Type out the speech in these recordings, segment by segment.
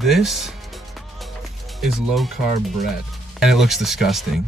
This is low carb bread, and it looks disgusting.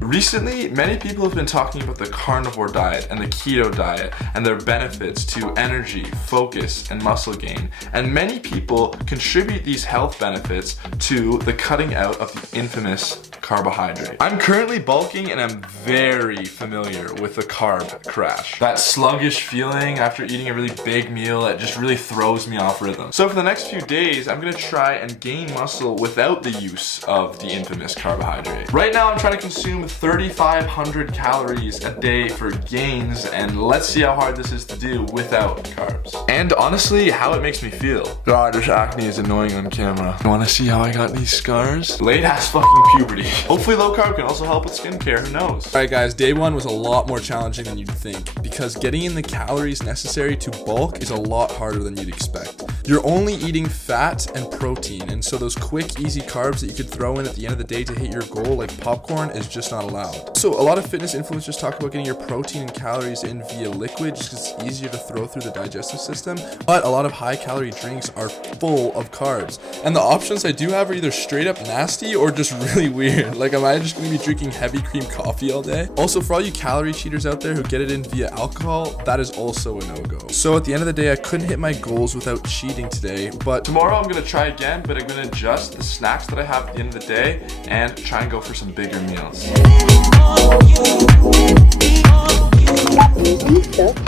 Recently, many people have been talking about the carnivore diet and the keto diet and their benefits to energy, focus, and muscle gain. And many people contribute these health benefits to the cutting out of the infamous carbohydrate. I'm currently bulking and I'm very familiar with the carb crash. That sluggish feeling after eating a really big meal that just really throws me off rhythm. So for the next few days, I'm gonna try and gain muscle without the use of the infamous carbohydrate. Right now, I'm trying to consume 3,500 calories a day for gains, and let's see how hard this is to do without carbs. And honestly, how it makes me feel. God, this acne is annoying on camera. You wanna see how I got these scars? Late ass fucking puberty. Hopefully low carb can also help with skincare, who knows? Alright guys, day one was a lot more challenging than you'd think because getting in the calories necessary to bulk is a lot harder than you'd expect. You're only eating fat and protein, and so those quick, easy carbs that you could throw in at the end of the day to hit your goal, like popcorn, is just not allowed. So a lot of fitness influencers talk about getting your protein and calories in via liquid just because it's easier to throw through the digestive system, but a lot of high calorie drinks are full of carbs. And the options I do have are either straight up nasty or just really weird. Like, am I just gonna be drinking heavy cream coffee all day? Also, for all you calorie cheaters out there who get it in via alcohol, that is also a no-go. So at the end of the day, I couldn't hit my goals without cheating today, but tomorrow I'm gonna try again, but I'm gonna adjust the snacks that I have at the end of the day and try and go for some bigger meals.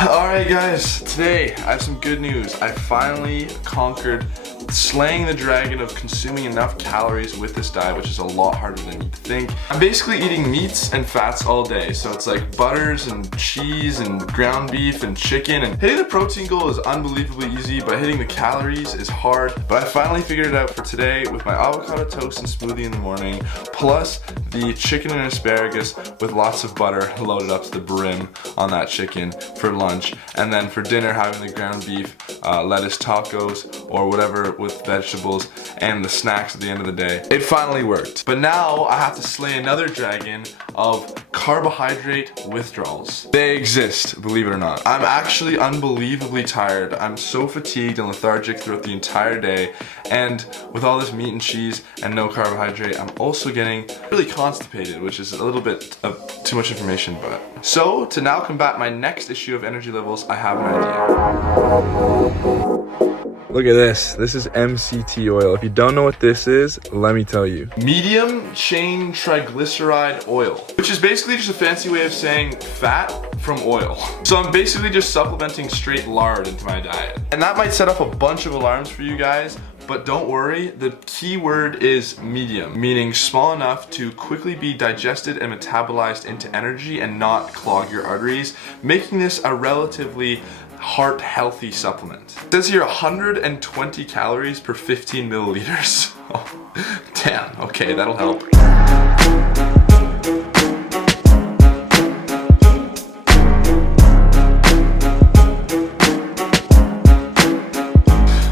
Alright guys, today I have some good news. I finally conquered slaying the dragon of consuming enough calories with this diet, which is a lot harder than you'd think. I'm basically eating meats and fats all day, so it's like butters and cheese and ground beef and chicken, and hitting the protein goal is unbelievably easy, but hitting the calories is hard. But I finally figured it out for today with my avocado toast and smoothie in the morning, plus the chicken and asparagus with lots of butter loaded up to the brim on that chicken for lunch, and then for dinner having the ground beef, lettuce tacos, or whatever with vegetables, and the snacks at the end of the day. It finally worked. But now I have to slay another dragon of carbohydrate withdrawals. They exist, believe it or not. I'm actually unbelievably tired. I'm so fatigued and lethargic throughout the entire day, and with all this meat and cheese and no carbohydrate, I'm also getting really constipated, which is a little bit of too much information, but. So, to now combat my next issue of energy levels, I have an idea. Look at this. This is MCT oil. If you don't know what this is, let me tell you. Medium chain triglyceride oil, which is basically just a fancy way of saying fat from oil. So I'm basically just supplementing straight lard into my diet. And that might set off a bunch of alarms for you guys, but don't worry, the key word is medium, meaning small enough to quickly be digested and metabolized into energy and not clog your arteries, making this a relatively heart healthy supplement. It says here 120 calories per 15 milliliters. Oh, damn, okay, that'll help.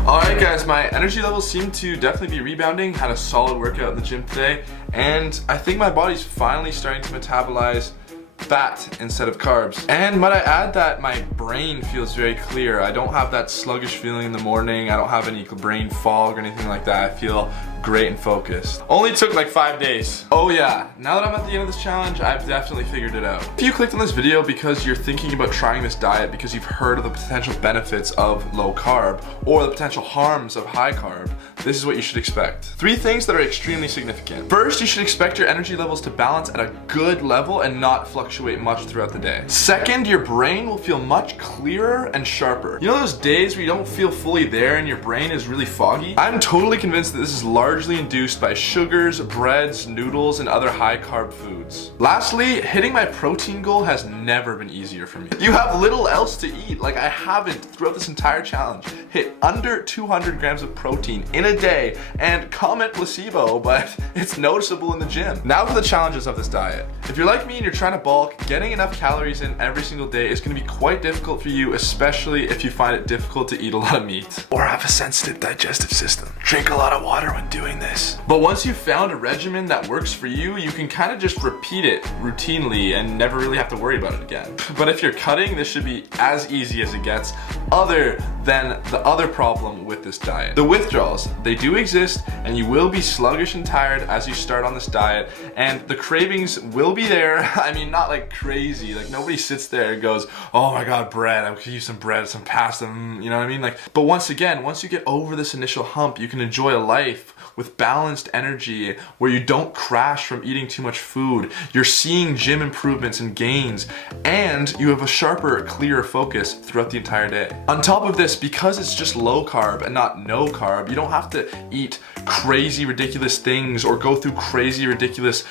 Alright guys, my energy levels seem to definitely be rebounding. Had a solid workout in the gym today, and I think my body's finally starting to metabolize fat instead of carbs. And might I add that my brain feels very clear. I don't have that sluggish feeling in the morning. I don't have any brain fog or anything like that. I feel great and focused. Only took like 5 days. Oh yeah, now that I'm at the end of this challenge, I've definitely figured it out. If you clicked on this video because you're thinking about trying this diet because you've heard of the potential benefits of low carb or the potential harms of high carb, this is what you should expect. 3 things that are extremely significant. First, you should expect your energy levels to balance at a good level and not fluctuate much throughout the day. Second, your brain will feel much clearer and sharper. You know those days where you don't feel fully there and your brain is really foggy? I'm totally convinced that this is largely induced by sugars, breads, noodles, and other high carb foods. Lastly, hitting my protein goal has never been easier for me. You have little else to eat. Like, I haven't throughout this entire challenge hit under 200 grams of protein in a day, and comment placebo, but it's noticeable in the gym. Now for the challenges of this diet. If you're like me and you're trying to bulk, getting enough calories in every single day is going to be quite difficult for you, especially if you find it difficult to eat a lot of meat or have a sensitive digestive system. Drink a lot of water when doing this. But once you've found a regimen that works for you, you can kind of just repeat it routinely and never really have to worry about it again. But if you're cutting, this should be as easy as it gets, other than the other problem with this diet. The withdrawals, they do exist, and you will be sluggish and tired as you start on this diet, and the cravings will be there. I mean, not like crazy, like nobody sits there and goes, oh my god, bread, I could use some bread, some pasta, you know what I mean? Like, but once again, once you get over this initial hump, you can enjoy a life with balanced energy where you don't crash from eating too much food. You're seeing gym improvements and gains, and you have a sharper, clearer focus throughout the entire day. On top of this, because it's just low carb and not no carb, you don't have to eat crazy, ridiculous things or go through crazy, ridiculous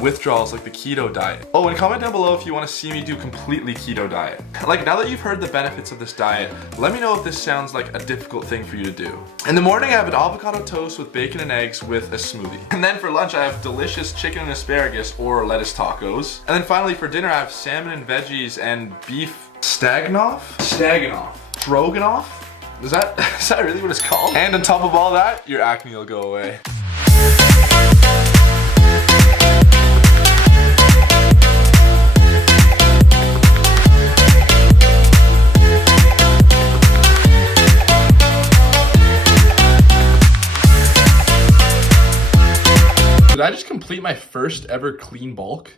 withdrawals like the keto diet. Oh, and comment down below if you want to see me do completely keto diet. Like, now that you've heard the benefits of this diet, let me know if this sounds like a difficult thing for you to do. In the morning, I have an avocado toast with bacon and eggs with a smoothie. And then for lunch, I have delicious chicken and asparagus or lettuce tacos. And then finally for dinner, I have salmon and veggies and beef stroganoff? Stroganoff? Is that really what it's called? And on top of all that, your acne will go away. Did I just complete my first ever clean bulk?